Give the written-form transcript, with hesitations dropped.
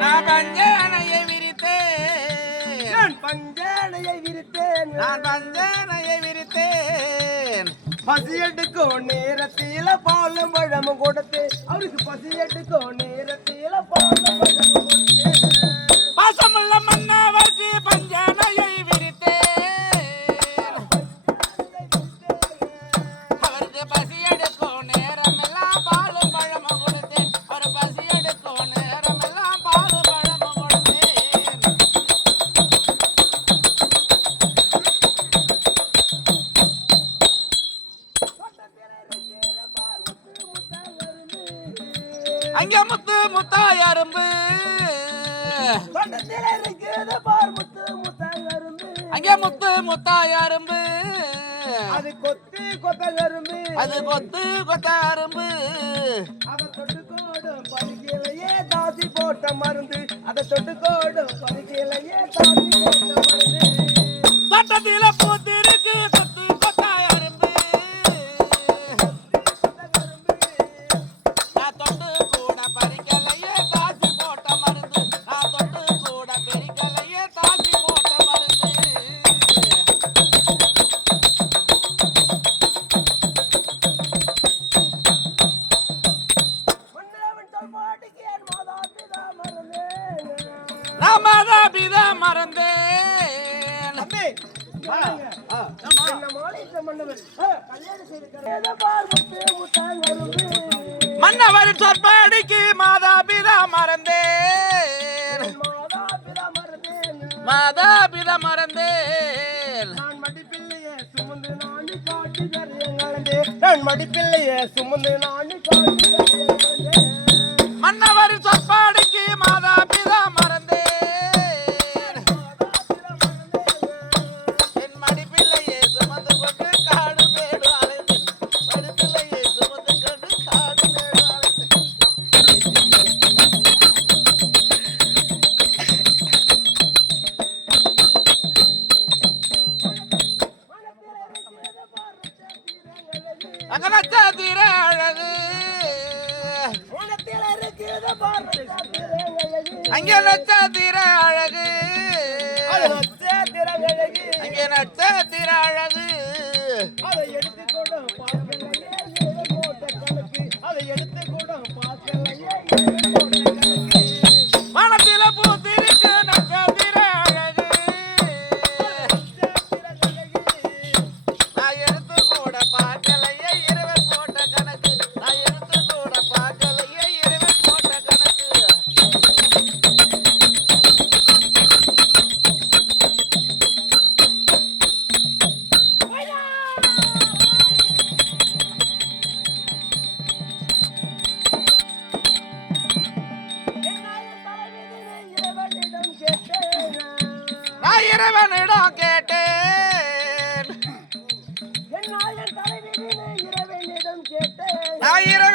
நான் பஞ்சேனையை விரித்தேன். நான் பஞ்சேனையை விரித்தேன். பசி எடுக்கும் நேரத்தில பாலும் பழமும் கொடுத்து அவருக்கு பசி எடுக்கும் நேரத்தில பாலும் பழமும் கொடுத்து பாசமுள்ள மன்னவருக்கு பஞ்சனையை விரித்தேன். அவருக்கு பசி எடுக்கும் நேரமெல்லாம் பாலும் பழமும் கொடுத்தேன். அவர் பசி எடுக்கும் நேரமெல்லாம் பாலும் பழமும் கொடுத்தேன். அங்க முத்து முத்தாய் அரும்பு அங்க முத்து முத்தாய் அரும்பு அது கொத்து கொத்தகரும்பு அது கொத்து கொத்த அரும்பு அதை தொட்டுக்கோடும் பருகிலையே தாசி போட்ட மருந்து அதை தொட்டுக்கோடும் பருகிலையே தாசி போட்ட மருந்து தட்டத்தில பூத்திருக்கு கொத்து கொத்தாய் அரும்பு நான் தொட்டு கூட பறிக்கலையே தாசி போட்ட மருந்து நான் தொட்டு கூட பெரிக்கலையே தாசி போட்ட மருந்து நான் மாதா பிதா மறந்தேன். மன்னவரின் சொற்படிக்கு மாதா பிதா மறந்தேன். மாதா பிதா மறந்தேன். நான் மடிப்பிள்ளையே சுமந்து நானி காட்டி தரையங்களே நான் மடிப்பிள்ளையே சுமந்து நானி காட்டி தரையங்களே மன்னவரின் சொற்படிக்கு மாதா பிதா மறந்தேன். என் மடிப்பிள்ளையே சுமந்து கொண்டு காடு மேடு அலைந்து மடிப்பிள்ளையே சுமந்து கொண்டு காடு மேடு அலைந்து அங்க நட்சத்திர அழகு அங்கே நட்சத்திர அழகு அங்கே நட்சத்திர அழகு அதை எடுத்து கூட பார்க்கலையே போட்ட கணக்கு அதை எடுத்து கூட பார்க்கலையே போட்ட கணக்கு வானத்தில பூத்திருக்கு நட்சத்திர அழகு நான் எடுத்து கூட பார்க்கலையே இரவு போட்ட கணக்கு நான் எடுத்து கூட பார்க்கலையே இரவு போட்ட கணக்கு நான் இறைவனிடம் கேட்டேன். நான் இறைவனிடம்